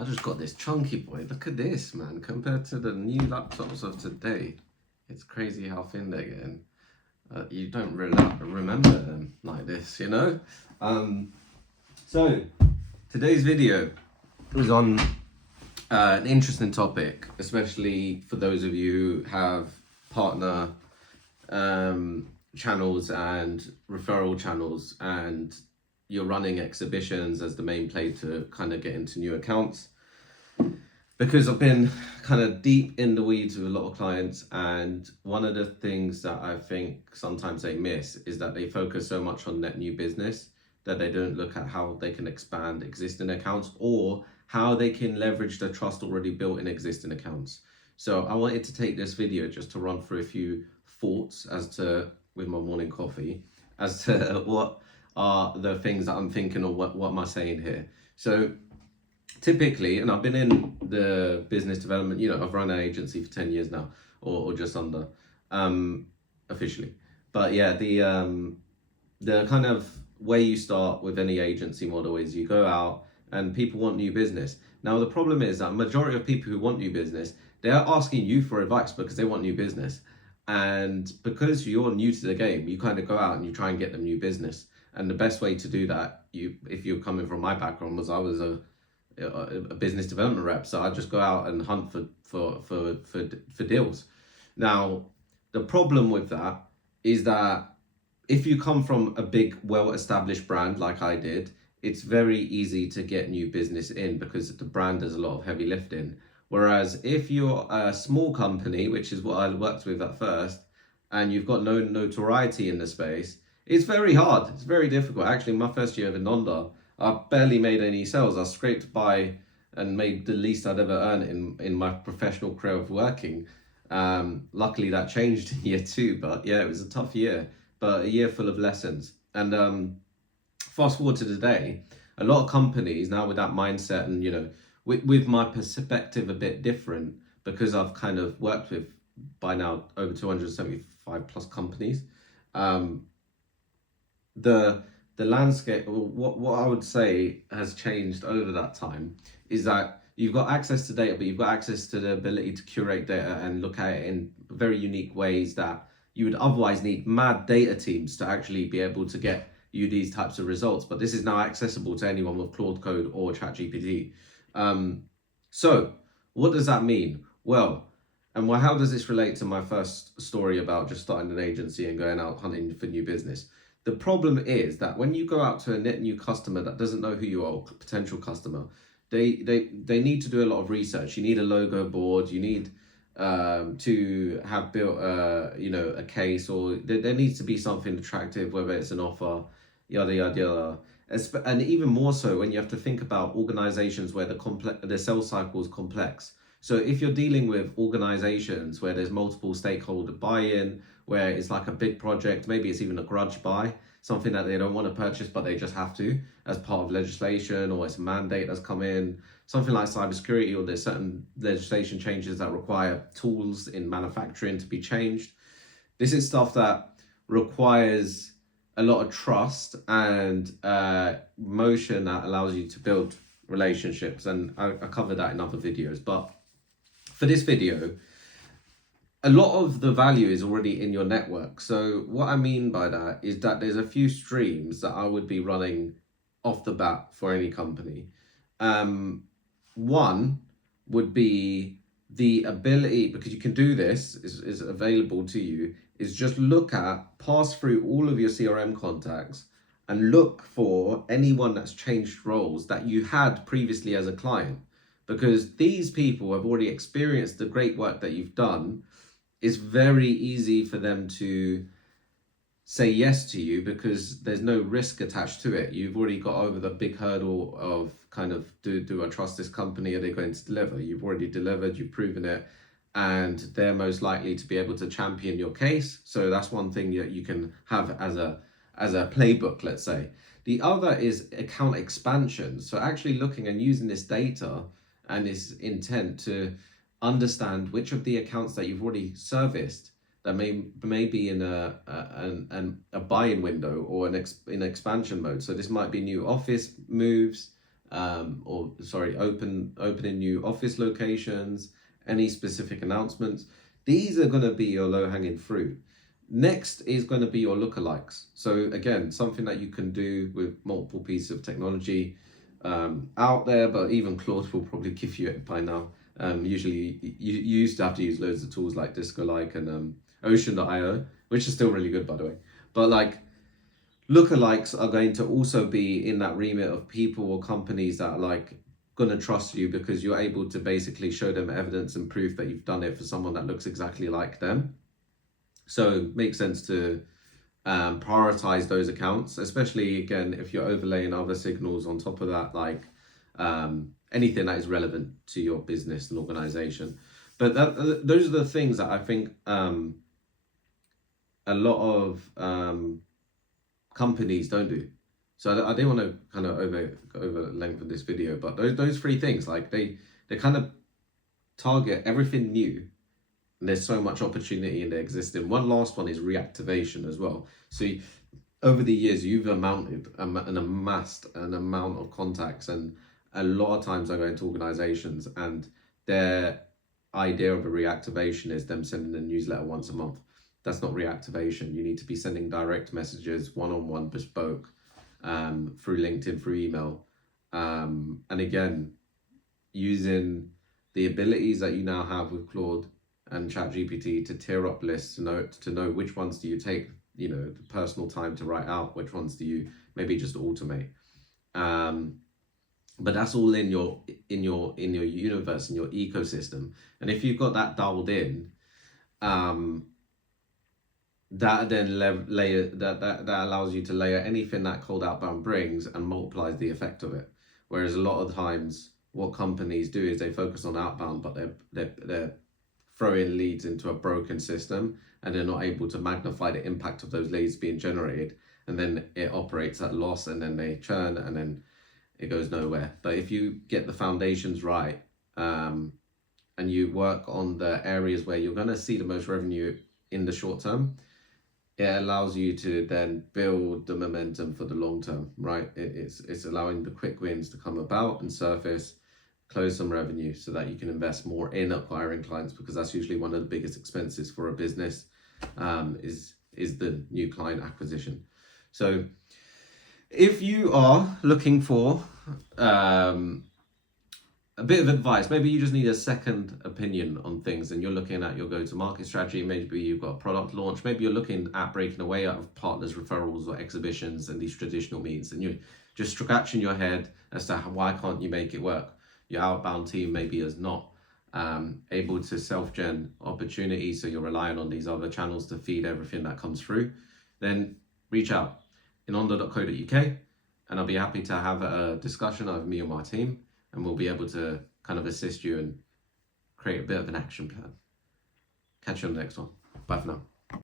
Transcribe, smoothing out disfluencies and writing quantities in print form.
I just got this chunky boy. Look at this, man. Compared to the new laptops of today, it's crazy how thin they're getting. You don't really remember them like this, you know? So, today's video is on an interesting topic, especially for those of you who have partner channels and referral channels, and you're running exhibitions as the main play to kind of get into new accounts. Because I've been kind of deep in the weeds with a lot of clients, and one of the things that I think sometimes they miss is that they focus so much on net new business that they don't look at how they can expand existing accounts or how they can leverage the trust already built in existing accounts. So I wanted to take this video just to run through a few thoughts as to, with my morning coffee, as to what are the things that I'm thinking, or what am I saying here. So typically, and I've been in the business development, I've run an agency for 10 years now, or just under, officially. But yeah, the kind of way you start with any agency model is you go out and people want new business. Now, the problem is that majority of people who want new business, they are asking you for advice because they want new business. And because you're new to the game, you kind of go out and you try and get them new business. And the best way to do that, if you're coming from my background, was I was a business development rep, so I just go out and hunt for deals. Now, the problem with that is that if you come from a big, well-established brand like I did, it's very easy to get new business in because the brand does a lot of heavy lifting. Whereas if you're a small company, which is what I worked with at first, and you've got no notoriety in the space, it's very hard. It's very difficult. Actually, my first year of Inonda, I barely made any sales. I scraped by and made the least I'd ever earn in my professional career of working. Luckily, that changed in year 2, but yeah, it was a tough year, but a year full of lessons. And fast forward to today, a lot of companies now with that mindset, and with my perspective a bit different, because I've kind of worked with by now over 275 plus companies. The landscape, what I would say has changed over that time is that you've got access to data, but you've got access to the ability to curate data and look at it in very unique ways that you would otherwise need mad data teams to actually be able to get you these types of results. But this is now accessible to anyone with Claude Code or ChatGPT. So what does that mean? Well, how does this relate to my first story about just starting an agency and going out hunting for new business? The problem is that when you go out to a net new customer that doesn't know who you are, potential customer, they need to do a lot of research. You need a logo board. You need to have built a case, or there needs to be something attractive, whether it's an offer, yada yada yada. And even more so when you have to think about organizations where the sales cycle is complex. So if you're dealing with organizations where there's multiple stakeholder buy-in, where it's like a big project, maybe it's even a grudge buy, something that they don't want to purchase, but they just have to as part of legislation, or it's a mandate that's come in, something like cybersecurity, or there's certain legislation changes that require tools in manufacturing to be changed. This is stuff that requires a lot of trust and motion that allows you to build relationships. And I cover that in other videos, but for this video, a lot of the value is already in your network. So what I mean by that is that there's a few streams that I would be running off the bat for any company. One would be the ability, because you can do this, is available to you, is just pass through all of your CRM contacts and look for anyone that's changed roles that you had previously as a client. Because these people have already experienced the great work that you've done. It's very easy for them to say yes to you because there's no risk attached to it. You've already got over the big hurdle of kind of, do I trust this company? Are they going to deliver? You've already delivered, you've proven it, and they're most likely to be able to champion your case. So that's one thing that you can have as a playbook, let's say. The other is account expansion. So actually looking and using this data and this intent to understand which of the accounts that you've already serviced that may be in a buy-in window or in expansion mode. So this might be new office moves, opening new office locations, any specific announcements. These are going to be your low-hanging fruit. Next is going to be your lookalikes. So again, something that you can do with multiple pieces of technology out there, but even Claude will probably give you it by now. Usually you used to have to use loads of tools like Discolike and Ocean.io, which is still really good, by the way. But like, lookalikes are going to also be in that remit of people or companies that are like going to trust you because you're able to basically show them evidence and proof that you've done it for someone that looks exactly like them. So it makes sense to prioritize those accounts, especially again if you're overlaying other signals on top of that, like anything that is relevant to your business and organization. But those are the things that I think a lot of companies don't do. So I didn't want to kind of over lengthen this video, but those three things, like they kind of target everything new. And there's so much opportunity in the existing. One last one is reactivation as well. So over the years, you've amassed an amount of contacts, and a lot of times I go into organizations and their idea of a reactivation is them sending a newsletter once a month. That's not reactivation. You need to be sending direct messages, one-on-one, bespoke, through LinkedIn, through email. And again, using the abilities that you now have with Claude and ChatGPT to tier up lists to know which ones do you take, the personal time to write out, which ones do you maybe just automate. But that's all in your universe, in your ecosystem. And if you've got that dialed in, that then that allows you to layer anything that cold outbound brings and multiplies the effect of it. Whereas a lot of times what companies do is they focus on outbound, but they're throwing leads into a broken system and they're not able to magnify the impact of those leads being generated, and then it operates at loss, and then they churn, and then it goes nowhere. But if you get the foundations right, and you work on the areas where you're going to see the most revenue in the short term, it allows you to then build the momentum for the long term, right? It's allowing the quick wins to come about and surface, close some revenue so that you can invest more in acquiring clients, because that's usually one of the biggest expenses for a business, is the new client acquisition. So if you are looking for a bit of advice, maybe you just need a second opinion on things and you're looking at your go-to-market strategy, maybe you've got a product launch, maybe you're looking at breaking away out of partners, referrals or exhibitions and these traditional means, and you're just scratching your head as to why can't you make it work. Your outbound team maybe is not able to self-gen opportunities, so you're relying on these other channels to feed everything that comes through, then reach out inondo.co.uk and I'll be happy to have a discussion of me or my team, and we'll be able to kind of assist you and create a bit of an action plan. Catch you on the next one. Bye for now.